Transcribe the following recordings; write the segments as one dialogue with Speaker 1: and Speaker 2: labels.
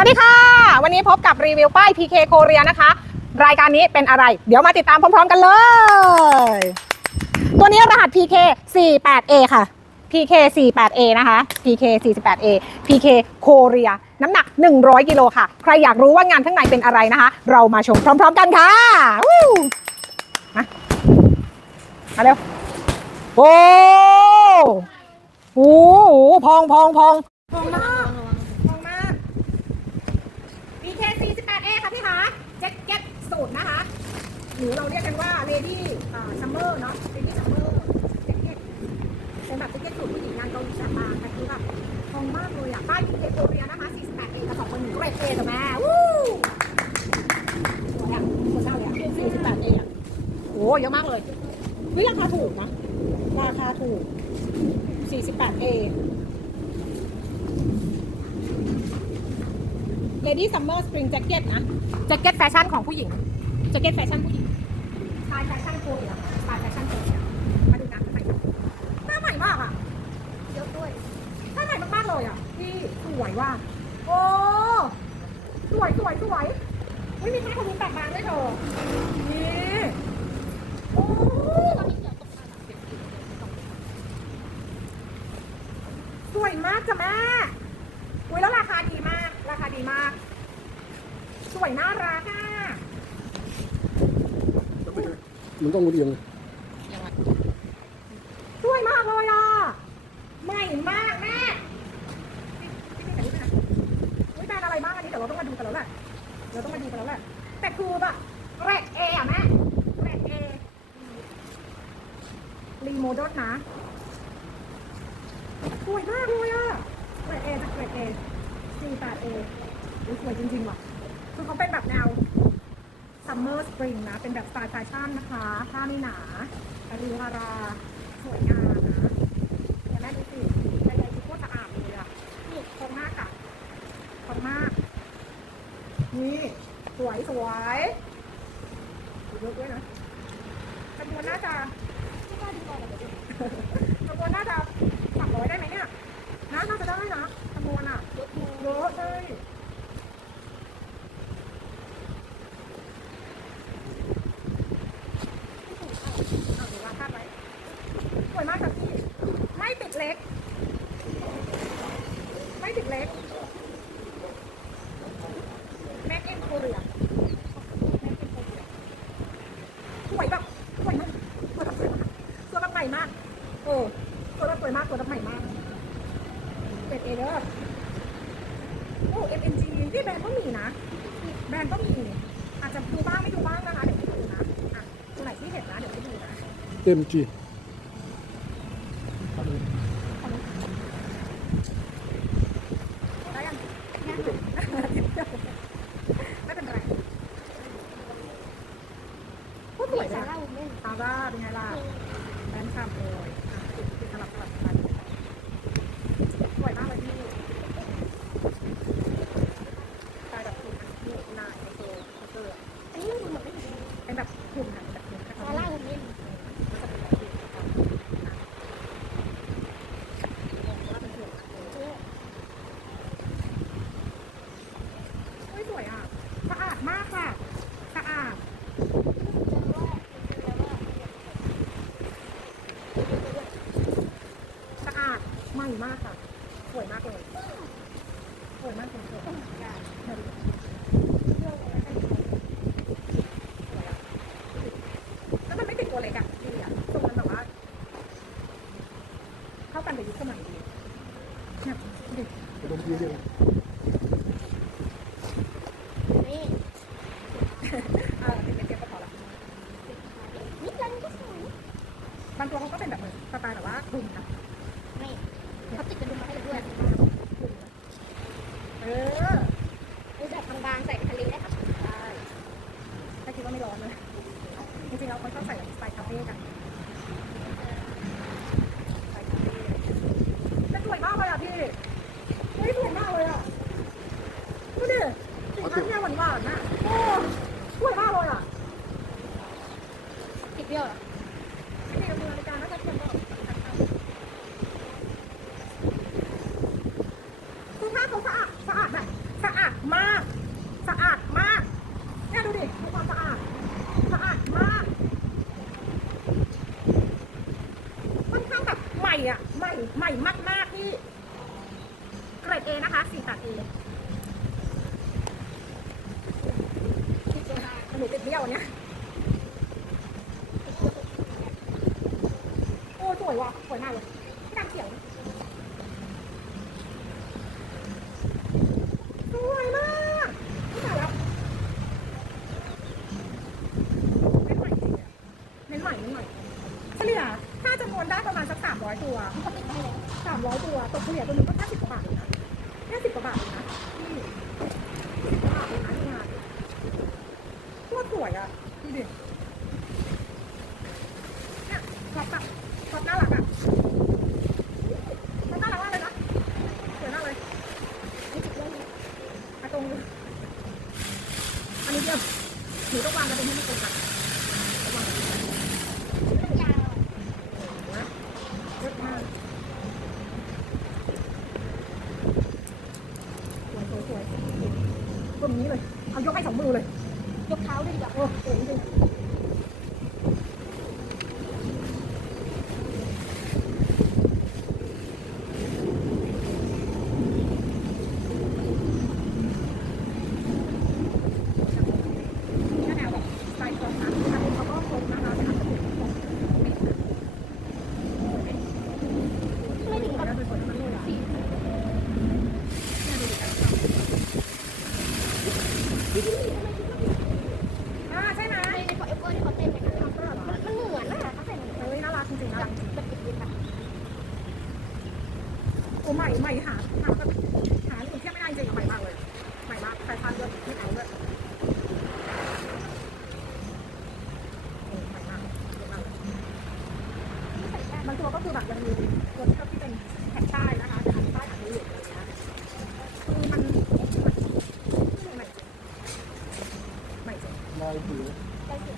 Speaker 1: สวัสดีค่ะ วันนี้พบกับรีวิวป้าย PK โคเรียนะคะ รายการนี้เป็นอะไร เดี๋ยวมาติดตามพร้อม ๆ กันเลย ตัวนี้รหัส PK 48A ค่ะ PK 48A นะคะ PK 48A PK โคเรียน้ำหนัก 100 กิโลค่ะ ใครอยากรู้ว่างานข้างในเป็นอะไรนะคะ เรามาชมพร้อม ๆ กันค่ะมามาเร็วโอ้โหพองพองพองพองมาก MK 4 8 A ค่ะพี่คะแจ็คเก็ตสูตรนะคะ หรือเราเรียกกันว่า Lady summer เนาะ Lady summer แจ็คเก็ตเป็นแบบแจ็คเก็ตสูตรผู้หญิงงานเกาหลีชสตาค่ะคือแบบทองมากเลยอะป้ายเทโกเรียนะคะ 48A กับ2คนหนึ่งเกรดเอถูกไหมวู้สวยอะคนเล่าเลยอะ 48A อะโอ้เยอะมากเลยวิราคาถูกนะ ราคาถูก 48A Lady Summer Spring Jacket นะแจ็คเก็ตแฟชั่นของผู้หญิงแจ็คเก็ตแฟชั่นผู้หญิงสไตล์แฟชั่นโคเรียสไตล์แฟชั่นโคเรียมาดูนะใหม่หน้าใหม่มากอะเยอะด้วยหน้าใหม่มากๆเลยอะพี่สวยว่ะโอ้สวยสวยสวยไม่มีผ้าขนหนูแปะบางด้วยเธอนี่โอ้สวยมากจ้ะแม่ อุ้ยแล้วราคาดีมาก ราคาดีมาก สวยน่ารักอะ
Speaker 2: มันต้องมุดเอียงเลย
Speaker 1: สวยมากเลยอะใหม่มากแม่อุ้ยแบรนด์อะไรบ้างอันนี้เดี๋ยวเราต้องมาดูกันแล้วแหละเราต้องมาดูกันแล้วแหละแต่คือแบบเกรดเออะแม่เกรดเอรีโมเดลนะสวยมากเลยอะเกรดเอจากเกรดเอสี่แปดเอสวยจริงๆว่ะคือเขาเป็นแบบแนว ซัมเมอร์สปริงนะ เป็นแบบสไตล์แฟชั่นนะคะ ผ้าไม่หนาอาริฮารา สวยงามนะเห็นไหมดูสิใดๆคือโคตรสะอาดเลยอะ นี่คมมากอะคมมาก นี่ สวยสวยดูเยอะด้วยนะจำนวนน่าจะจำนวนน่าจะสามร้อยได้ไหมเนี่ยนะน่าจะได้นะจำนวนอะเยอะใช่เอาเดี๋ยววางภาพไว้สวยมากค่ะพี่ ไม่ติดเล็ก ไม่ติดเล็ก แม็กเอ็นโคเรียแม็กเอ็นโคเรียสวยแบบสวยมากสวยแบบสวยมากสวยแบบใหม่มากเออสวยแบบสวยมากสวยแบบใหม่มากเป็นเอเดอร์โอ้ MNG ที่แบรนด์ก็มีนะ แบรนด์ก็มีอาจจะดูบ้างไม่ดูบ้างนะคะเดี๋ยวไปดูนะอะตัวไหนที่เห็นนะเดี๋ยวไปดูนะ
Speaker 2: เต็มจี
Speaker 1: ได้ยังไม่เป็นไรพูดสวยนะซาร่าเป็นไงล่ะแบนชามเลยอะติดสลับสลับกันสวยมากเลยพี่สไตล์แบบกลุ่มนี่นายไอโซไอโซอันนี้มันแบบเป็นแบบกลุ่มนะแบบกลุ่มซาร่าผมเล่นมันจะเป็นแบบนี้นะครับอะว่าเป็นกลุ่มนะเฮ้ยสวยอะ สะอาดมากค่ะ สะอาด สะอาดใหม่มากค่ะ สวยมากเลยสวยมากเลยสวยมาดูแล้วมันไม่ติดตัวเล็กอะดีอะทรงมันแบบว่า เข้ากันกับยุคสมัยดีเนี่ยดูดิ
Speaker 2: กระดมเอียง
Speaker 1: เออติดเป็นเทียบก็พอละ บางตัวเขาก็เป็นแบบเหมือนสไตล์แบบว่าคลุมนะ
Speaker 3: เขาติดกระดุมมาให้เราด้วย
Speaker 1: เออ
Speaker 3: รู้จักบางๆใส่ไปทะเลได้ครับ
Speaker 1: ได้ถ้าคิดว่าไม่ร้อนเลยจริงๆเราเขาชอบใส่แบบสไตล์คาเฟ่กันสไตล์คาเฟ่แต่สวยมากเลยอะพี่เฮ้ยสวยมากเลยอะดูดิสีน้ำเนี่ยหวานๆน่ะโอ้สวยมากเลยอะ
Speaker 3: ติดเบี้ยวเหรอ
Speaker 1: ไม่มีก คือผ้เขาสะอาดสะอาดแบบสะอาดมาก สะอาดมากเนี่ยดูดิดูความสะอาดสะอาดมากค่อนข้างแบบใหม่อะใหม่ใหม่มากมากที่เกรดเอนะคะสี่ตัดเอหนูติดเบี้ยวเนี่ย ว่ะสวยมากเลยพี่ดำเขียวสวยมากนี่ตายแล้วเน้นใหม่เน้นใหม่เน้นใหม่เฉลี่ยถ้าจำนวนได้ประมาณสักสามร้อยตัวสามร้อยตัวตกเฉลี่ยตัวหนึงก็ห้าสิบกว่าบาทนะห้าสิบกว่าบาทเองนะนี่สิบกว่าบาทนะที่งานโคตรสวยอะดูดิเนี่ยท็อปแบบท็อปน่ารักอะท็อปน่ารักมากเลยนะสวยมากเลย
Speaker 3: นี่ติดด้วยนะ
Speaker 1: อะตรงอันนี้เดียว หนูต้องวางกันตรงที่ไม่ตรงกันระวัง
Speaker 3: มันยาว
Speaker 1: นะเยอะมากสวยสวยสวยตรงนี้เลย เอายกให้สองมือเลย
Speaker 3: ยกเท้าด้วยดีกว่า
Speaker 1: โอ้โหจริงนี่แนวแบบสไตล์ครองนะอันนี้เขาก็ครบนะคะแต่อาจจะเป็นของเม็ดนะ
Speaker 3: ไม่ถึง
Speaker 1: สวย
Speaker 3: กับ
Speaker 1: นะสวยๆทั้งนั้นเลยอะเนี่ยดูดิอ่าใช่ไหม
Speaker 3: ในในฟอร์เอเวอร์ที่เขาเต้นกันนะมันมันเหมือนนะเขาใส่เหมือน
Speaker 1: เฮ้ยน่ารักจริงๆน่ารักจริง
Speaker 3: แบบติดๆอะ
Speaker 1: โอ้ใหม่ใหม่หาหาแบบหาหนึ่งเทียบไม่ได้จริงๆใหม่มากเลยใหม่มากแฟชั่นด้วยไม่เอาด้วยอ้ใหม่มากเยอะมากเลย
Speaker 3: ใส่ได้
Speaker 1: บางตัวก็คือแบบยังมีตัวที่ที่เป็นแผ่นใต้นะคะแต่อันใต้อันนี้อยู่อะไรเงี้ยคือมันใหม่จริงใหม่จริง
Speaker 2: ลายผิว
Speaker 3: ได้สิ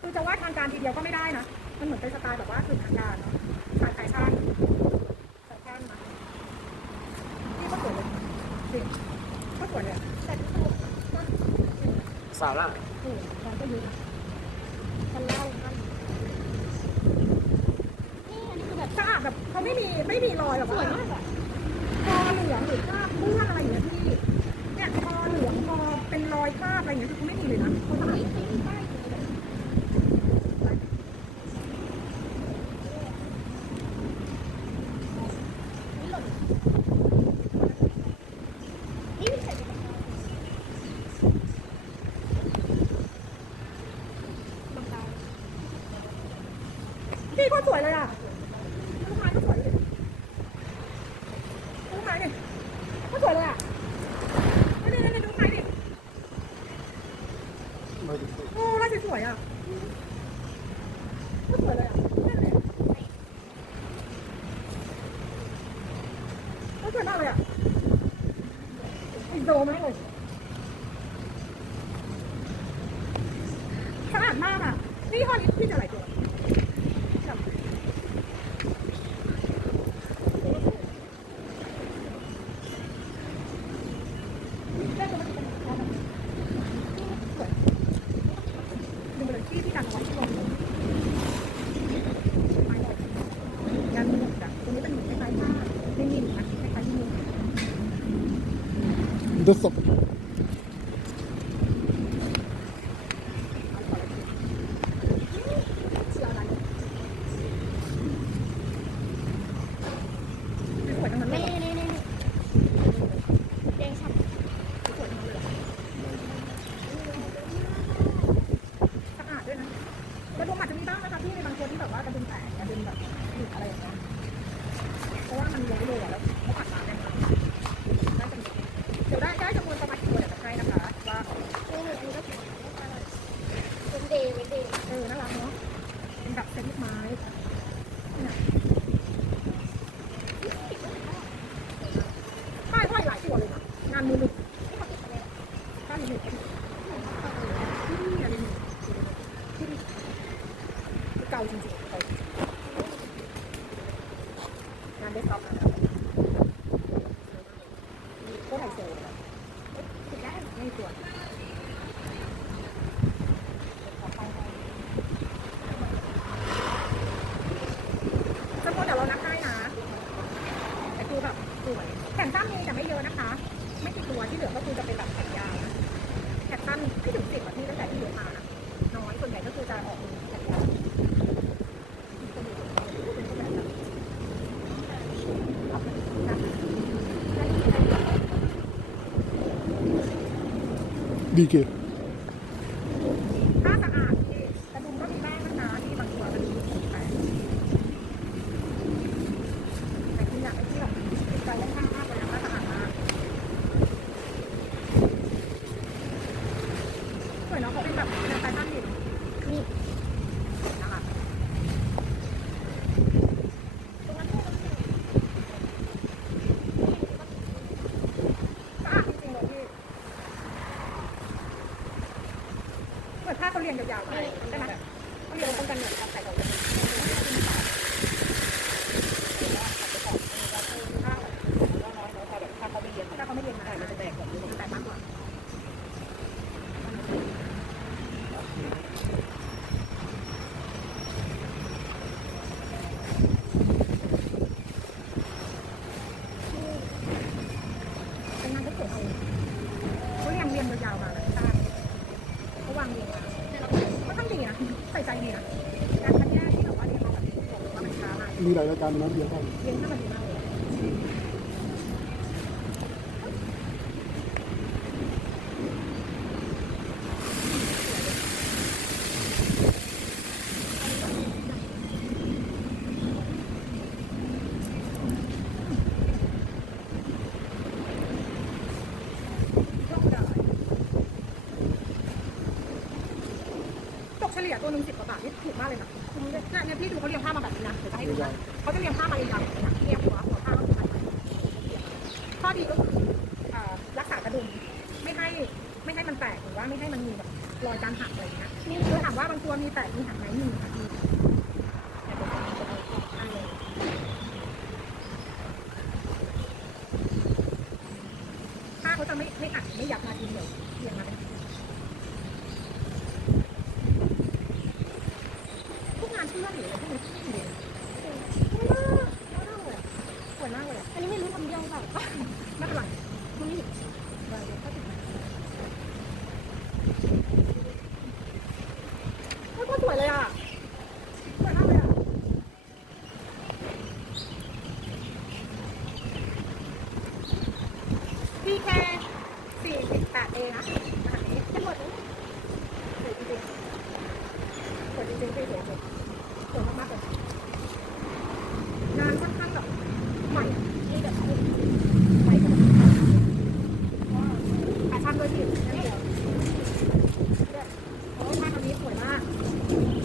Speaker 1: คือจะว่าทางการทีเดียวก็ไม่ได้นะ มันเหมือนเป็นสไตล์แบบว่าคือทางการเนาะสายแฟชั่นแฟชั่นนะนี่ก็สวยเลยจริงก็สวยเลย
Speaker 3: แต่ที่สนุก
Speaker 2: สาระ
Speaker 1: เออมันก็เยอะนะ
Speaker 3: มันเล่ามันนี่อันนี้คือแบบ
Speaker 1: สะอาดแบบเขาไม่มีไม่มีรอยแบบ
Speaker 3: สวยมากอะ
Speaker 1: คอเหลืองหรือคราบเปื้อนอะไรอย่างเงี้ยพี่เนี่ยคอเหลืองคอเป็นรอยคราบอะไรอย่างเงี้ยคือเขาไม่มีเลยนะเขาสะอาด
Speaker 3: นี่นี่นี่ป้ายอยู่เลยนี่หล่นนี่ไม่ใส่ไปกับเราบางตา
Speaker 1: พี่ก็สวยเลยอะลูกไม้ก็สวยเลยลูกไม้เนี่ยก็สวยเลยอะนี่นี่นี่ดูไม้ดิ
Speaker 2: ไม่ถึง
Speaker 1: โอ้ลายสวยๆอะก็สวยเลยอะนั่นเลยก็สวยมากเลยอะ อีกโดมากเลยสะอาดมากอะนี่ห้อนี้พี่จะอะไรตัวจำได้ตัวมันเป็นอะไร สวยดูเลยที่ที่ดังเอาไว้ที่ลงไม้ลอยงานมือแบบตรงนี้เป็นหมูคล้ายๆผ้าไม่มีนะคล้ายๆที่มือ
Speaker 2: ดูศพ
Speaker 1: เชียวอะไรสวยทั้งนั้นเล
Speaker 3: นี่
Speaker 1: ย
Speaker 3: นี่นี่แดงฉ่ำ
Speaker 1: สวยทั้งนั้นเลยสะอาดด้วยนะกระดุมอาจจะมีบ้างนะคะพี่ในบางตัวที่แบบว่ากระดุมแตกกระดุมแบบหลุดอะไรอย่างเงี้ยเพราะว่ามันเยอะเลยอะแล้วเขาปัดมาได้ไหมน่าจะมีเดี๋ยวได้ได้จำนวนประมาณกี่ตัวเดี๋ยวจะให้นะคะว่า
Speaker 3: นี่อันนี้ก็สวยเป็นเดย์เป็นเดย์
Speaker 1: เออ น่ารักเนาะ เป็นแบบเซ็ตลูกไม้เนี่ยป้ายห้อยหลายตัวเลยนะงานมือหนึ่ง
Speaker 3: ที่เขาติดไปเลย
Speaker 1: ป้ายมือหนึ่งนี่อะไรหนึ่งที่นี่เก่าจริงๆเก่าจริง ๆงานเดสก์ท็อปนะครับก็ไฮโซเลย
Speaker 3: ติดได้
Speaker 1: ไม่ตรวจจำนวนเดี๋ยวเรานับให้นะแต่คือแบบสวยแขนสั้นมีแต่ไม่เยอะนะคะ ไม่กี่ตัวที่เหลือก็คือจะเป็นแบบแขนยาวนะแขนสั้นไม่ถึงสิบอะที่ตั้งแต่ที่เหลือมานะน้อยส่วนใหญ่ก็คือจะออกเป็นแขนยาว
Speaker 4: ดีเก
Speaker 1: ถ้าสะอาดที่กระดุมก็มีบ้งนะคะที่บางตัวมันมีแต่แต่ที่อยากให้ที่แบบติดใจเรื่องข้างมากเลยนะว่าสะอาดมากสวยเนาะเขาเป็นแบบแนวแฟชั่นดินี่นะคะสะอาดจริงๆเลยพี่ เหมือนผ้าเขาเรียงยาวๆไปใช่ไหมเขาเรียงป้องกันเหมือนเอาใส่ของเลยถ้าเขาไม่เรียงถ้าเขาไม่เรียงมามันจะแตกก่อนมันจะแตกมากกว่าเป็นงานที่เกิดเอาเขาเรียงเรียงยาวๆมาใช่ เขาวางเรียงมาก็ทำดีนะใส่ใจดีนะการคัดแยกที่แบบว่าเรียงมาแบบนี้ผมว่า มี
Speaker 4: หลายรายการนะเบียร์ห้อง
Speaker 1: เยงถ้ามันดีมากเลยต กเฉลี่ยตัวหนึ่งสิบกว่าบาทนี่ถูกมากเลยนะเนี่ยเนี่ยพี่ดูเขาเรียงผ้ามาแบบนี้นะเดี๋ยวจะให้ดูนะเขาจะเรียงผ้ามาเรียงยาวแบบนี้นะเรียงหัวหัวผ้าก็คือมันข้อดีก็คือรักษากระดุมไม่ให้ไม่ให้มันแตกหรือว่าไม่ให้มันมีแบบรอยการหักอะไรอย่างเงี้ยนี่คือถามว่าบางตัวมีแตกมีหักไหมมีค่ะมีผ้าเขาจะไม่ไม่อัดไม่ยับมาทีเดียวเรียงมาเป็น พวกงานเชื่อมหรืออะไรพวกนี้ที่ดีสวยมากสวยมากเลย
Speaker 3: อันนี้ไม่รู้ทำยังไง
Speaker 1: ไม่เป็นไรมันนี่เดี๋ยวก็ติดโอ้ยสวยเลยอะสวยมากเลยอะ PK 48 A นะขนาดนี้จะหมดเลยสวยจริงๆสวยจริงๆพี่สวยจริงสวยมากๆเลยงานค่อนข้างแบบใหม่อะนี่แบบใหม่แบบแฟชั่นด้วยพี่นั่นเดียวด้วยโอ้ยผ้าตัวนี้สวยมาก